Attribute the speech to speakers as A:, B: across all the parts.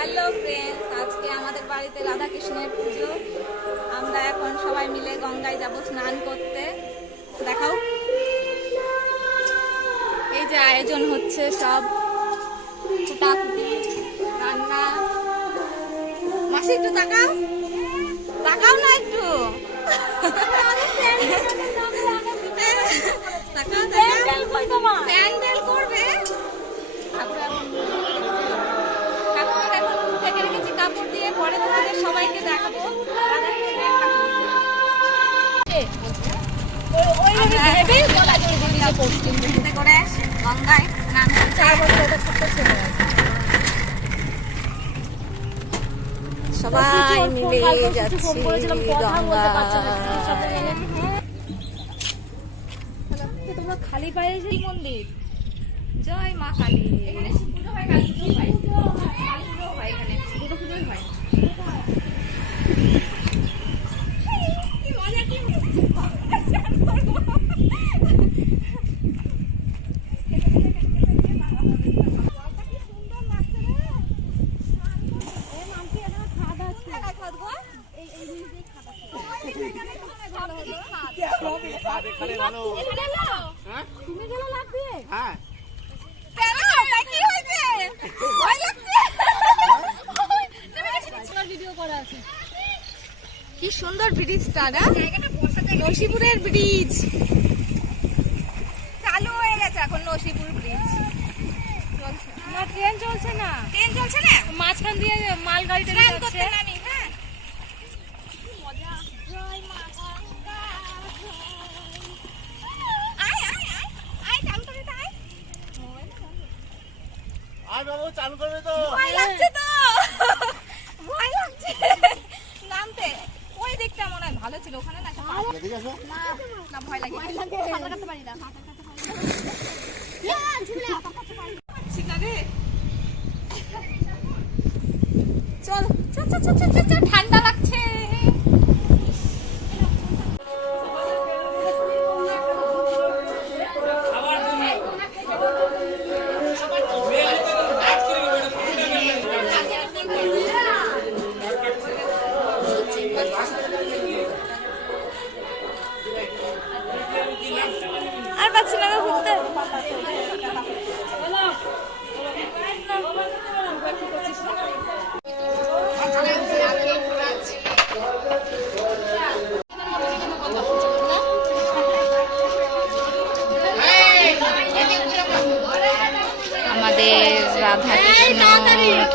A: Hello friends আজকে আমাদের বাড়িতে রাধা কৃষ্ণের পুজো। আমরা এখন সবাই মিলে গঙ্গায় যাব স্নান করতে। দেখাও। এই যে আয়োজন হচ্ছে সব। ফুটাফুটি, রান্না। মাসি, একটু তাকাও। সবাই মিলে যাচ্ছি গঙ্গা
B: তোমরা খালি পায়ে যে মন্দির?
A: জয় মা কালী।
B: তুমি গেলে হয়
C: হ্যাঁ
A: কেন হয় কি হয়েছে ভয় লাগছে কি সুন্দর ব্রিজটা না? নসিপুরের ব্রিজ। চালু হয়ে গেছে এখন নসিপুর ব্রিজ।
B: না ট্রেন চলছে না।
A: ট্রেন চলছে না?
B: মাঝখান দিয়ে মাল গাড়িটা
A: স্নান
B: যাচ্ছে।
C: আর বাবু চান করবে তো?
A: ভয় লাগছে তো। ভয় লাগছে। নামতে। ওই দিকটা মনে হয় ভালো ছিল। ওখানে না একটা পাহাড়।
C: ঠিক আছে।
A: না ভয় লাগে।
B: সাঁতার কাটতে পারি না
A: চল চল চল চল, চল চল।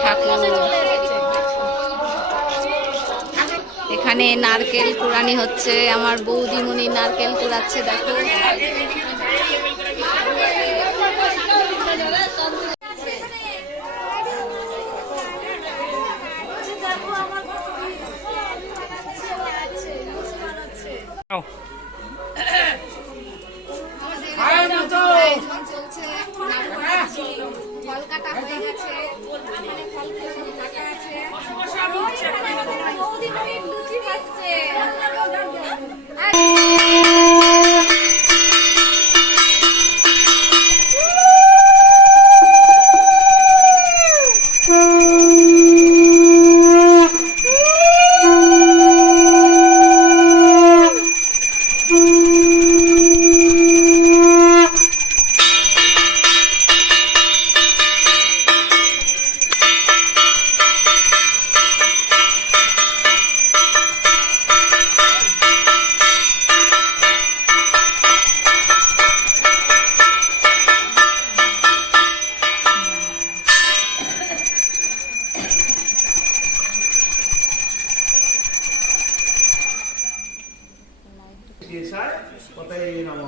A: ঠাকুর। এখানে নারকেল কুড়ানি হচ্ছে আমার বৌদিমণি নারকেল কুড়াচ্ছে দেখো। চলছে ফল কাটা হয়ে গেছে। মানে ফল কাটা আছে। বৌদিমণি লুচি খাচ্ছে
C: কেশায় কতাই নম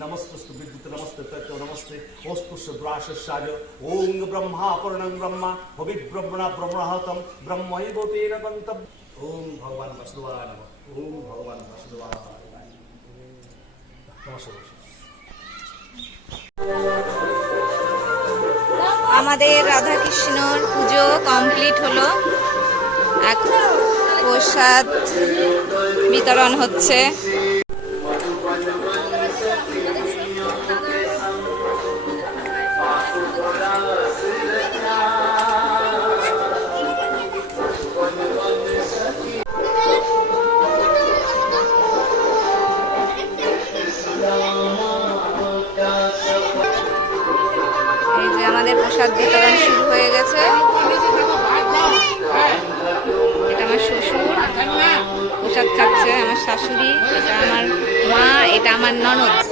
C: নমস্তস্তু বিদ্যুৎ নমস্তে তত্ত্ব নমস্তে ওস্তুষ্য ব্রাশস্যাজ ওং ব্রহ্মা পূর্ণং ব্রহ্মা ভবিত ব্রহ্মণা ব্রহ্মণাহতম ব্রহ্মৈব তেন গন্তব্য ওম ভগবান বসুদা ভগবান নমস্কার
A: আমাদের রাধাকৃষ্ণর পুজো কমপ্লিট হলো। এখন প্রসাদ বিতরণ হচ্ছে। প্রসাদ বিতরণ শুরু হয়ে গেছে। এটা আমার শ্বশুর, প্রসাদ খাচ্ছে আমার শাশুড়ি, এটা আমার মা, এটা আমার ননদ।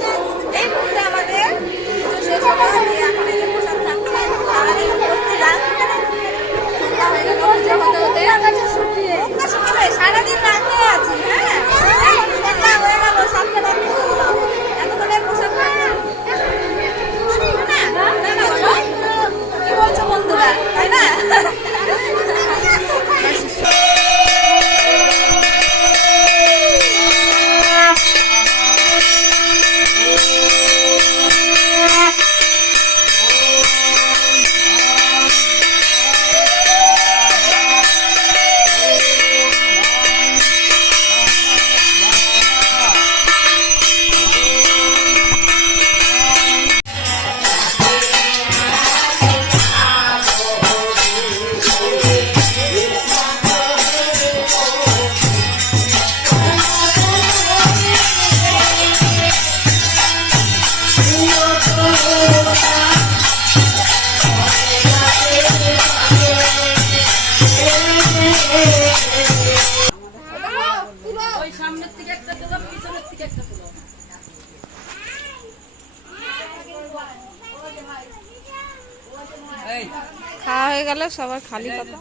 A: গেল সবার খালি কথা।